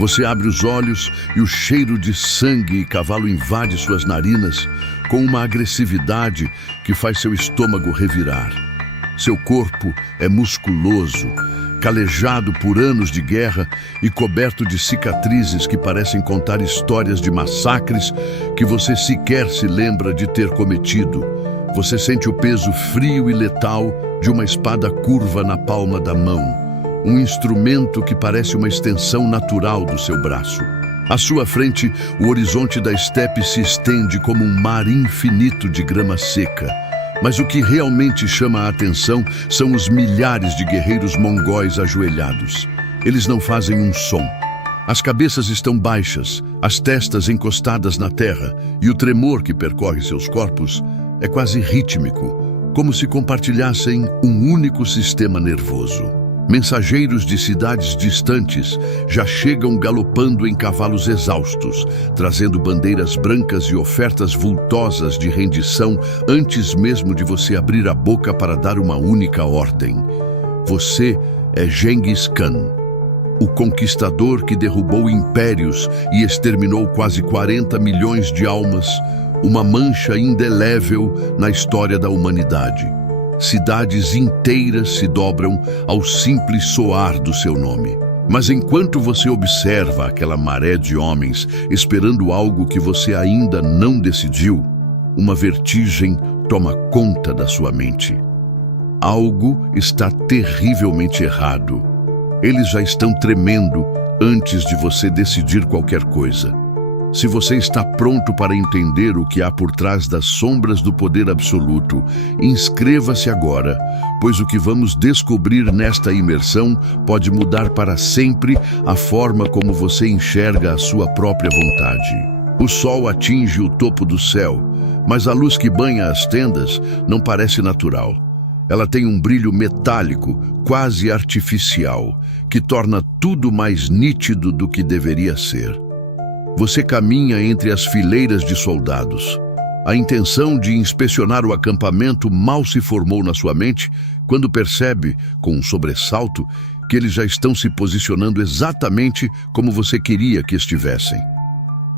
Você abre os olhos e o cheiro de sangue e cavalo invade suas narinas com uma agressividade que faz seu estômago revirar. Seu corpo é musculoso, calejado por anos de guerra e coberto de cicatrizes que parecem contar histórias de massacres que você sequer se lembra de ter cometido. Você sente o peso frio e letal de uma espada curva na palma da mão, um instrumento que parece uma extensão natural do seu braço. À sua frente, o horizonte da estepe se estende como um mar infinito de grama seca. Mas o que realmente chama a atenção são os milhares de guerreiros mongóis ajoelhados. Eles não fazem um som. As cabeças estão baixas, as testas encostadas na terra, e o tremor que percorre seus corpos é quase rítmico, como se compartilhassem um único sistema nervoso. Mensageiros de cidades distantes já chegam galopando em cavalos exaustos, trazendo bandeiras brancas e ofertas vultosas de rendição antes mesmo de você abrir a boca para dar uma única ordem. Você é Genghis Khan, o conquistador que derrubou impérios e exterminou quase 40 milhões de almas, uma mancha indelével na história da humanidade. Cidades inteiras se dobram ao simples soar do seu nome. Mas enquanto você observa aquela maré de homens esperando algo que você ainda não decidiu, uma vertigem toma conta da sua mente. Algo está terrivelmente errado. Eles já estão tremendo antes de você decidir qualquer coisa. Se você está pronto para entender o que há por trás das sombras do poder absoluto, inscreva-se agora, pois o que vamos descobrir nesta imersão pode mudar para sempre a forma como você enxerga a sua própria vontade. O sol atinge o topo do céu, mas a luz que banha as tendas não parece natural. Ela tem um brilho metálico, quase artificial, que torna tudo mais nítido do que deveria ser. Você caminha entre as fileiras de soldados. A intenção de inspecionar o acampamento mal se formou na sua mente quando percebe, com um sobressalto, que eles já estão se posicionando exatamente como você queria que estivessem.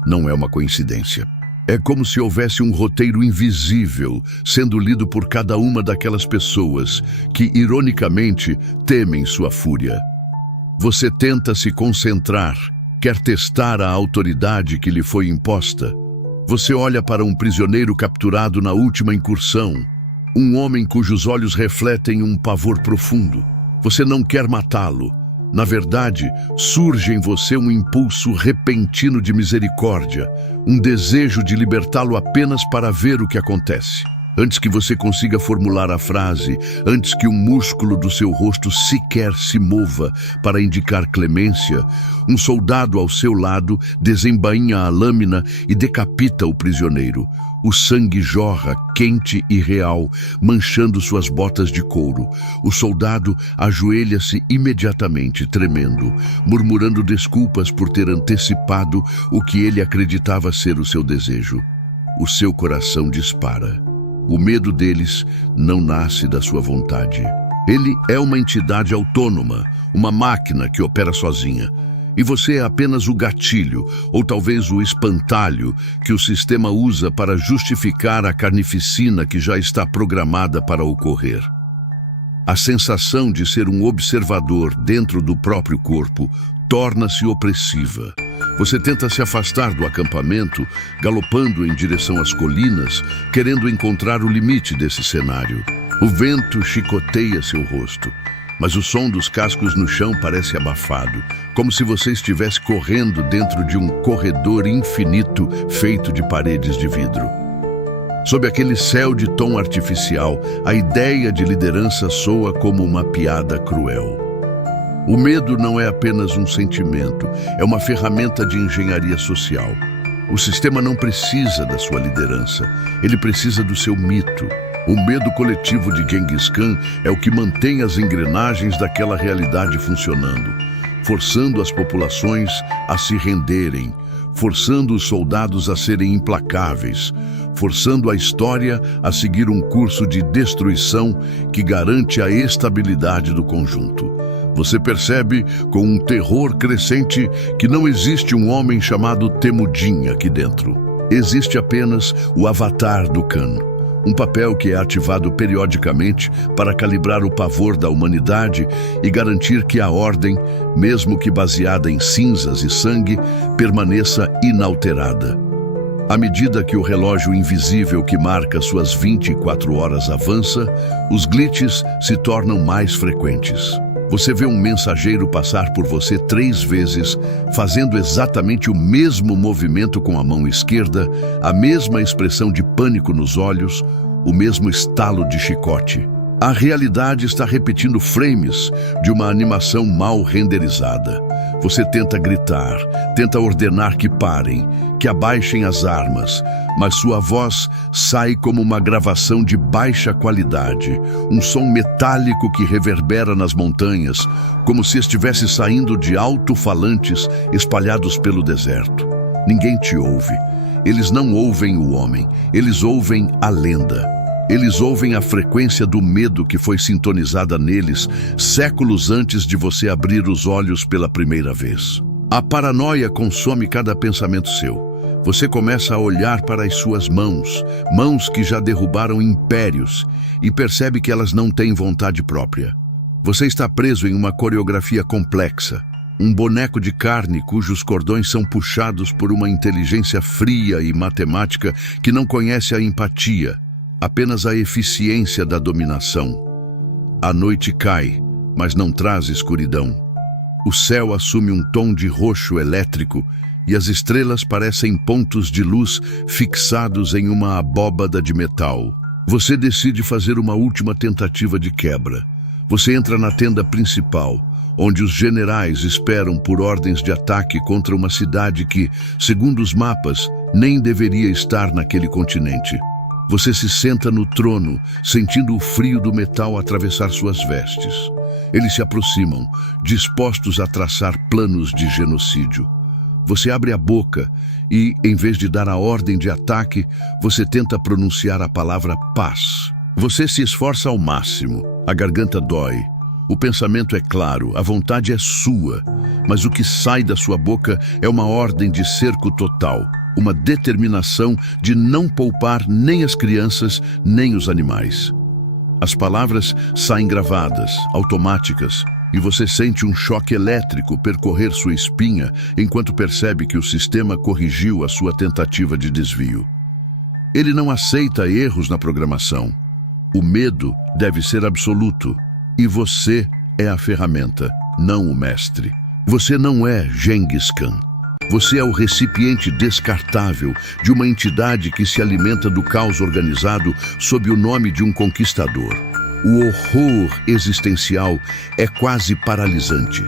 Não é uma coincidência. É como se houvesse um roteiro invisível sendo lido por cada uma daquelas pessoas que, ironicamente, temem sua fúria. Você tenta se concentrar, quer testar a autoridade que lhe foi imposta. Você olha para um prisioneiro capturado na última incursão, um homem cujos olhos refletem um pavor profundo. Você não quer matá-lo. Na verdade, surge em você um impulso repentino de misericórdia, um desejo de libertá-lo apenas para ver o que acontece. Antes que você consiga formular a frase, antes que um músculo do seu rosto sequer se mova para indicar clemência, um soldado ao seu lado desembainha a lâmina e decapita o prisioneiro. O sangue jorra, quente e real, manchando suas botas de couro. O soldado ajoelha-se imediatamente, tremendo, murmurando desculpas por ter antecipado o que ele acreditava ser o seu desejo. O seu coração dispara. O medo deles não nasce da sua vontade. Ele é uma entidade autônoma, uma máquina que opera sozinha. E você é apenas o gatilho, ou talvez o espantalho, que o sistema usa para justificar a carnificina que já está programada para ocorrer. A sensação de ser um observador dentro do próprio corpo torna-se opressiva. Você tenta se afastar do acampamento, galopando em direção às colinas, querendo encontrar o limite desse cenário. O vento chicoteia seu rosto, mas o som dos cascos no chão parece abafado, como se você estivesse correndo dentro de um corredor infinito feito de paredes de vidro. Sob aquele céu de tom artificial, a ideia de liderança soa como uma piada cruel. O medo não é apenas um sentimento, é uma ferramenta de engenharia social. O sistema não precisa da sua liderança, ele precisa do seu mito. O medo coletivo de Genghis Khan é o que mantém as engrenagens daquela realidade funcionando, forçando as populações a se renderem, forçando os soldados a serem implacáveis, forçando a história a seguir um curso de destruição que garante a estabilidade do conjunto. Você percebe, com um terror crescente, que não existe um homem chamado Temudin aqui dentro. Existe apenas o avatar do Khan, um papel que é ativado periodicamente para calibrar o pavor da humanidade e garantir que a ordem, mesmo que baseada em cinzas e sangue, permaneça inalterada. À medida que o relógio invisível que marca suas 24 horas avança, os glitches se tornam mais frequentes. Você vê um mensageiro passar por você 3 vezes, fazendo exatamente o mesmo movimento com a mão esquerda, a mesma expressão de pânico nos olhos, o mesmo estalo de chicote. A realidade está repetindo frames de uma animação mal renderizada. Você tenta gritar, tenta ordenar que parem, que abaixem as armas, mas sua voz sai como uma gravação de baixa qualidade, um som metálico que reverbera nas montanhas, como se estivesse saindo de alto-falantes espalhados pelo deserto. Ninguém te ouve. Eles não ouvem o homem, eles ouvem a lenda. Eles ouvem a frequência do medo que foi sintonizada neles séculos antes de você abrir os olhos pela primeira vez. A paranoia consome cada pensamento seu. Você começa a olhar para as suas mãos, mãos que já derrubaram impérios, e percebe que elas não têm vontade própria. Você está preso em uma coreografia complexa, um boneco de carne cujos cordões são puxados por uma inteligência fria e matemática que não conhece a empatia, apenas a eficiência da dominação. A noite cai, mas não traz escuridão. O céu assume um tom de roxo elétrico e as estrelas parecem pontos de luz fixados em uma abóbada de metal. Você decide fazer uma última tentativa de quebra. Você entra na tenda principal, onde os generais esperam por ordens de ataque contra uma cidade que, segundo os mapas, nem deveria estar naquele continente. Você se senta no trono, sentindo o frio do metal atravessar suas vestes. Eles se aproximam, dispostos a traçar planos de genocídio. Você abre a boca e, em vez de dar a ordem de ataque, você tenta pronunciar a palavra paz. Você se esforça ao máximo, a garganta dói. O pensamento é claro, a vontade é sua, mas o que sai da sua boca é uma ordem de cerco total, uma determinação de não poupar nem as crianças, nem os animais. As palavras saem gravadas, automáticas, e você sente um choque elétrico percorrer sua espinha enquanto percebe que o sistema corrigiu a sua tentativa de desvio. Ele não aceita erros na programação. O medo deve ser absoluto, e você é a ferramenta, não o mestre. Você não é Genghis Khan. Você é o recipiente descartável de uma entidade que se alimenta do caos organizado sob o nome de um conquistador. O horror existencial é quase paralisante.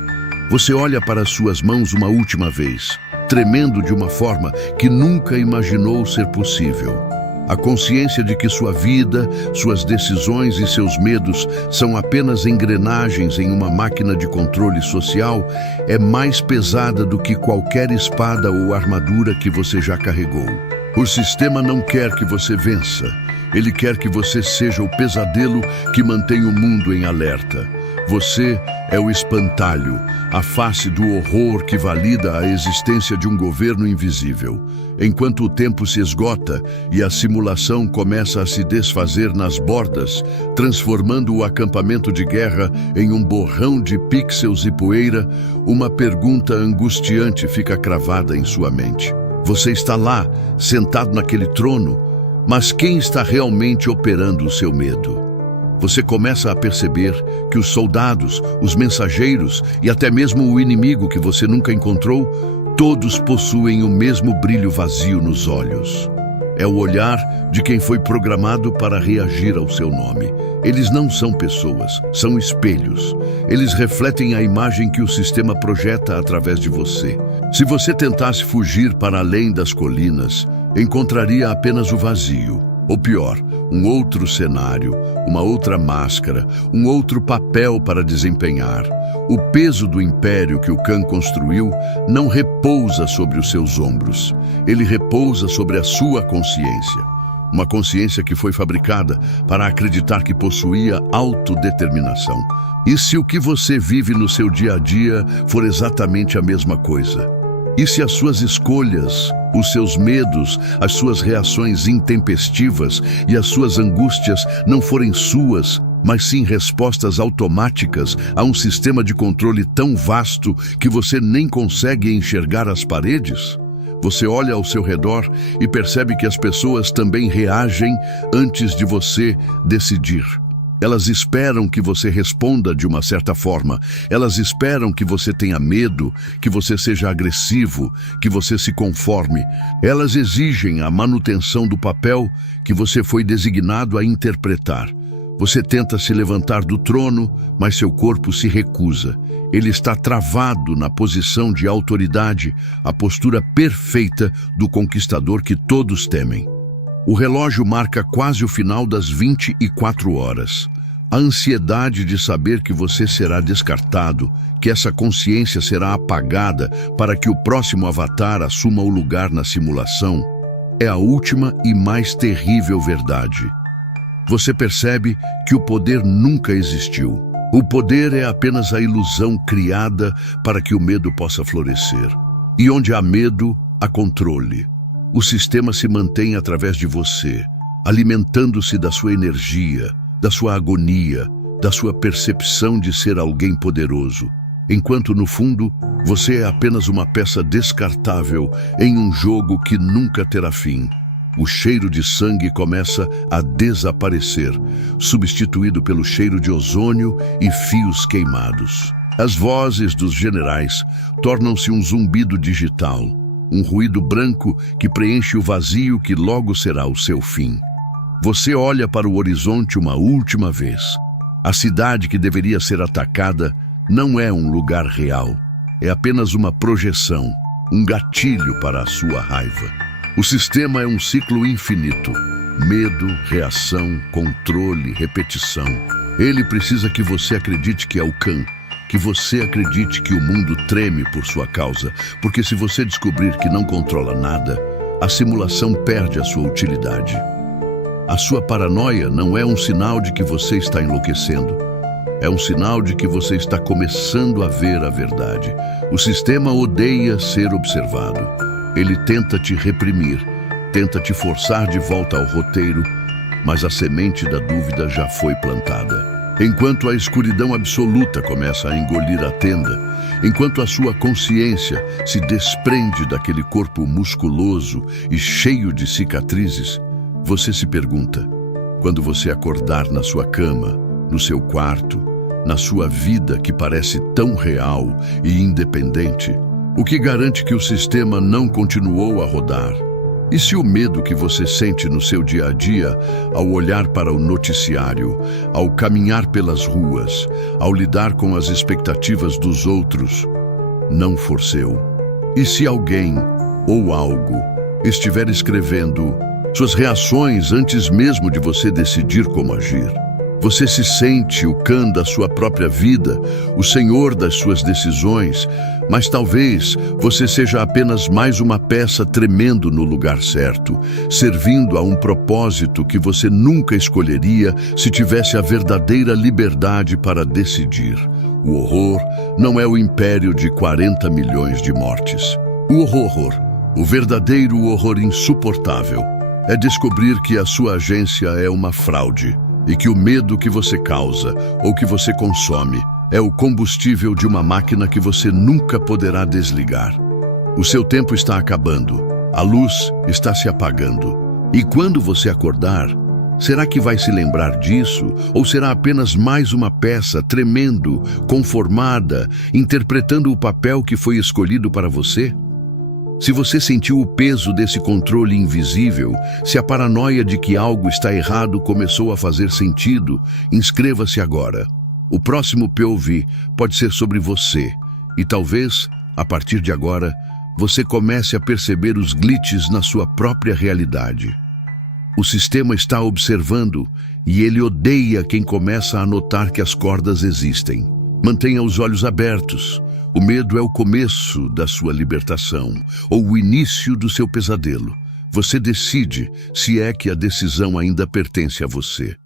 Você olha para suas mãos uma última vez, tremendo de uma forma que nunca imaginou ser possível. A consciência de que sua vida, suas decisões e seus medos são apenas engrenagens em uma máquina de controle social é mais pesada do que qualquer espada ou armadura que você já carregou. O sistema não quer que você vença. Ele quer que você seja o pesadelo que mantém o mundo em alerta. Você é o espantalho, a face do horror que valida a existência de um governo invisível. Enquanto o tempo se esgota e a simulação começa a se desfazer nas bordas, transformando o acampamento de guerra em um borrão de pixels e poeira, uma pergunta angustiante fica cravada em sua mente. Você está lá, sentado naquele trono, mas quem está realmente operando o seu medo? Você começa a perceber que os soldados, os mensageiros e até mesmo o inimigo que você nunca encontrou, todos possuem o mesmo brilho vazio nos olhos. É o olhar de quem foi programado para reagir ao seu nome. Eles não são pessoas, são espelhos. Eles refletem a imagem que o sistema projeta através de você. Se você tentasse fugir para além das colinas, encontraria apenas o vazio. Ou pior, um outro cenário, uma outra máscara, um outro papel para desempenhar. O peso do império que o Khan construiu não repousa sobre os seus ombros. Ele repousa sobre a sua consciência. Uma consciência que foi fabricada para acreditar que possuía autodeterminação, E se o que você vive no seu dia a dia for exatamente a mesma coisa? E se as suas escolhas, os seus medos, as suas reações intempestivas e as suas angústias não forem suas, mas sim respostas automáticas a um sistema de controle tão vasto que você nem consegue enxergar as paredes? Você olha ao seu redor e percebe que as pessoas também reagem antes de você decidir. Elas esperam que você responda de uma certa forma. Elas esperam que você tenha medo, que você seja agressivo, que você se conforme. Elas exigem a manutenção do papel que você foi designado a interpretar. Você tenta se levantar do trono, mas seu corpo se recusa. Ele está travado na posição de autoridade, a postura perfeita do conquistador que todos temem. O relógio marca quase o final das 24 horas. A ansiedade de saber que você será descartado, que essa consciência será apagada para que o próximo avatar assuma o lugar na simulação, é a última e mais terrível verdade. Você percebe que o poder nunca existiu. O poder é apenas a ilusão criada para que o medo possa florescer. E onde há medo, há controle. O sistema se mantém através de você, alimentando-se da sua energia, da sua agonia, da sua percepção de ser alguém poderoso, enquanto no fundo você é apenas uma peça descartável em um jogo que nunca terá fim. O cheiro de sangue começa a desaparecer, substituído pelo cheiro de ozônio e fios queimados. As vozes dos generais tornam-se um zumbido digital, um ruído branco que preenche o vazio que logo será o seu fim. Você olha para o horizonte uma última vez. A cidade que deveria ser atacada não é um lugar real. É apenas uma projeção, um gatilho para a sua raiva. O sistema é um ciclo infinito. Medo, reação, controle, repetição. Ele precisa que você acredite que é o Khan, que você acredite que o mundo treme por sua causa, porque se você descobrir que não controla nada, a simulação perde a sua utilidade. A sua paranoia não é um sinal de que você está enlouquecendo. É um sinal de que você está começando a ver a verdade. O sistema odeia ser observado. Ele tenta te reprimir, tenta te forçar de volta ao roteiro, mas a semente da dúvida já foi plantada. Enquanto a escuridão absoluta começa a engolir a tenda, enquanto a sua consciência se desprende daquele corpo musculoso e cheio de cicatrizes, você se pergunta, quando você acordar na sua cama, no seu quarto, na sua vida que parece tão real e independente, o que garante que o sistema não continuou a rodar? E se o medo que você sente no seu dia a dia, ao olhar para o noticiário, ao caminhar pelas ruas, ao lidar com as expectativas dos outros, não for seu? E se alguém ou algo estiver escrevendo suas reações antes mesmo de você decidir como agir? Você se sente o Khan da sua própria vida, o senhor das suas decisões, mas talvez você seja apenas mais uma peça tremendo no lugar certo, servindo a um propósito que você nunca escolheria se tivesse a verdadeira liberdade para decidir. O horror não é o império de 40 milhões de mortes. O horror, o verdadeiro horror insuportável, é descobrir que a sua agência é uma fraude e que o medo que você causa ou que você consome é o combustível de uma máquina que você nunca poderá desligar. O seu tempo está acabando, a luz está se apagando. E quando você acordar, será que vai se lembrar disso? Ou será apenas mais uma peça tremendo, conformada, interpretando o papel que foi escolhido para você? Se você sentiu o peso desse controle invisível, se a paranoia de que algo está errado começou a fazer sentido, inscreva-se agora. O próximo POV pode ser sobre você, e talvez, a partir de agora, você comece a perceber os glitches na sua própria realidade. O sistema está observando e ele odeia quem começa a notar que as cordas existem. Mantenha os olhos abertos. O medo é o começo da sua libertação, ou o início do seu pesadelo. Você decide se é que a decisão ainda pertence a você.